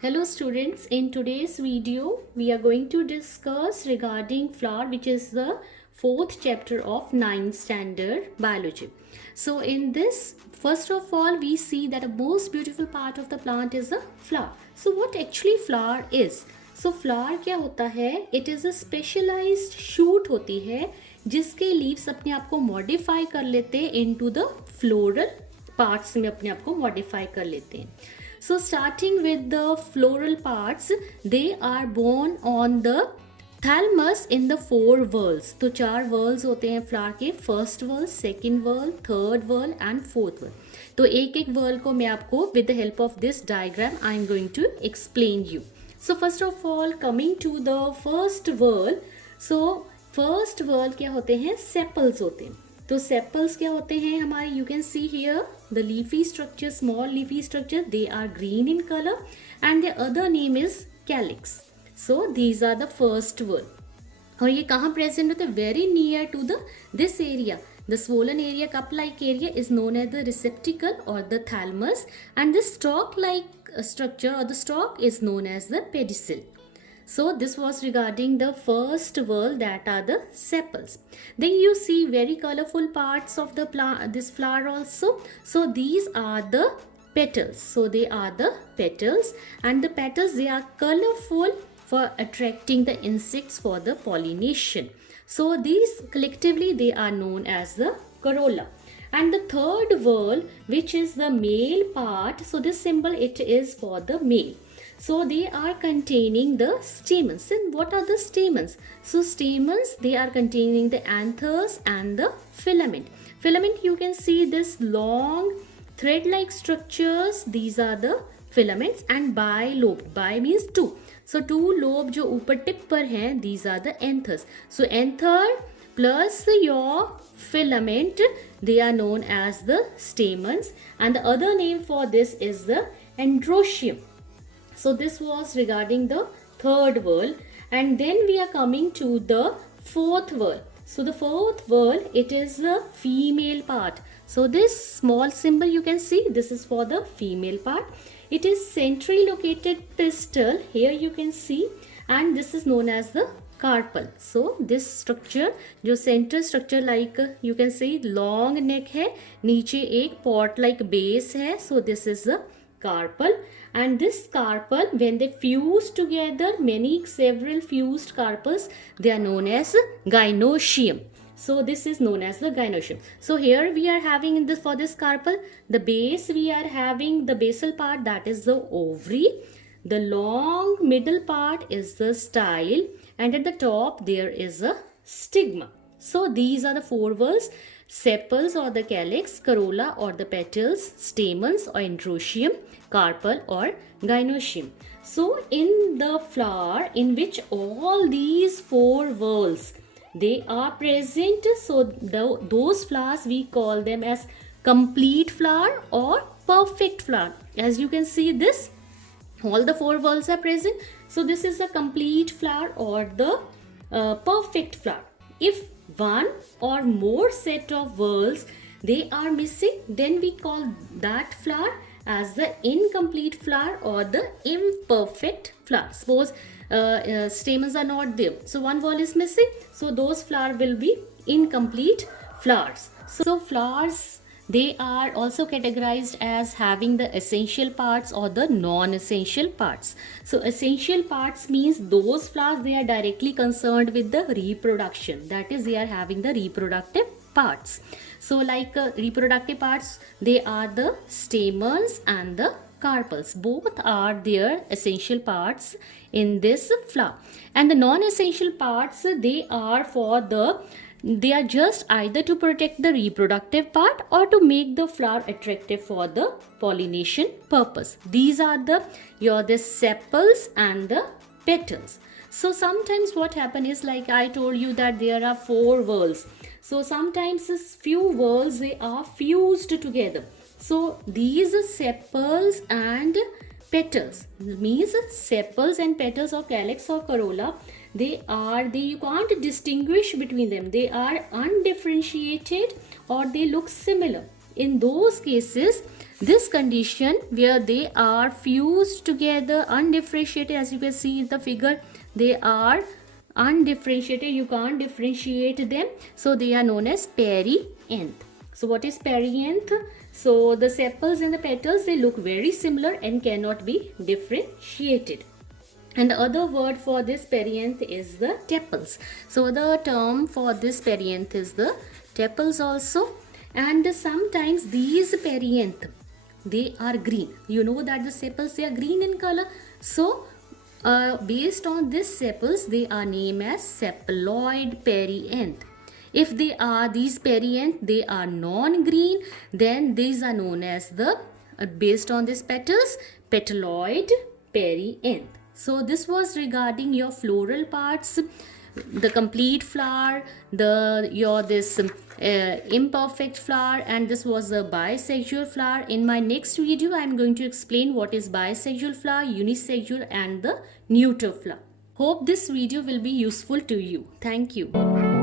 Hello students, in today's video we are going to discuss regarding flower, which is the fourth chapter of 9th standard biology. So in this, first of all, we see that the most beautiful part of the plant is the flower. So what actually flower is? So flower क्या होता है? It is a specialized shoot होती है जिसके leaves अपने आप को modify कर लेते हैं into the floral parts में अपने आप को modify कर लेते हैं. So starting with the floral parts, they are born on the thalamus in the 4 whorls. तो 4 whorls होते हैं फ्लावर के, first whorl, second whorl, third whorl and fourth whorl. तो एक एक whorl को मैं आपको with the help of this diagram I am going to explain you. So first of all, coming to the first whorl. So first whorl क्या होते हैं? Sepals होते हैं. तो सेपल्स क्या होते हैं हमारे? You can see here the leafy structure, small leafy structure, they are green in colour and the other name is calyx. So these are the first whorl. और ये कहाँ प्रेजेंट होते हैं? Very near to the this area. The swollen area, cup-like area is known as the receptacle or the thalamus, and this stalk-like structure or the stalk is known as the pedicel. So this was regarding the first whorl, that are the sepals. Then you see very colorful parts of the plant, this flower also. So these are the petals. So they are the petals, and the petals, they are colorful for attracting the insects for the pollination. So these collectively they are known as the corolla. And the third whorl, which is the male part, so this symbol, it is for the male. So they are containing the stamens. And what are the stamens? So stamens, they are containing the anthers and the filament. Filament, you can see this long thread-like structures. These are the filaments. And bilobe, bi means two. So two lobe जो ऊपर tip पर हैं, these are the anthers. So anther plus your filament, they are known as the stamens. And the other name for this is the androecium. So this was regarding the third whorl, and then we are coming to the fourth whorl. So the fourth whorl, it is the female part. So this small symbol you can see, this is for the female part. It is centrally located pistil, here you can see, and this is known as the carpel. So this structure, जो center structure like you can see long neck है, नीचे एक pot like base है. So this is the carpel, and this carpel, when they fuse together, several fused carpels, they are known as gynoecium. So this is known as the gynoecium. So here we are having in this, for this carpel, the base, we are having the basal part, that is the ovary. The long middle part is the style, and at the top there is a stigma. So these are the 4 whorls: sepals or the calyx, corolla or the petals, stamens or androecium, carpel or gynoecium. So in the flower, in which all these 4 whorls, they are present, so those flowers we call them as complete flower or perfect flower. As you can see this, all the 4 whorls are present. So this is a complete flower or the perfect flower. If one or more set of whorls, they are missing, then we call that flower as the incomplete flower or the imperfect flower. Suppose stamens are not there, so one whorl is missing, so those flower will be incomplete flowers. So flowers, they are also categorized as having the essential parts or the non-essential parts. So essential parts means those flowers, they are directly concerned with the reproduction, that is, they are having the reproductive parts. So like reproductive parts, they are the stamens and the carpels. Both are their essential parts in this flower. And the non-essential parts, they are just either to protect the reproductive part or to make the flower attractive for the pollination purpose. These are the sepals and the petals. So sometimes what happens is, like I told you that there are 4 whorls. So sometimes this few whorls, they are fused together. So these sepals and petals, means sepals and petals of calyx or corolla, you can't distinguish between them. They are undifferentiated or they look similar. in those cases, this condition where they are fused together, undifferentiated, as you can see in the figure, they are undifferentiated, you can't differentiate them, so they are known as perianth. So what is perianth? So the sepals and the petals, they look very similar and cannot be differentiated. And the other word for this perianth is the tepals. So the term for this perianth is the tepals also. And sometimes these perianth, they are green. You know that the sepals, they are green in color. So based on this sepals, they are named as sepaloid perianth. If they are these perianth, they are non-green, then these are known as the based on these petals, petaloid perianth. So this was regarding your floral parts, the complete flower, this imperfect flower, and this was a bisexual flower. In my next video, I am going to explain what is bisexual flower, unisexual, and the neuter flower. Hope this video will be useful to you. Thank you.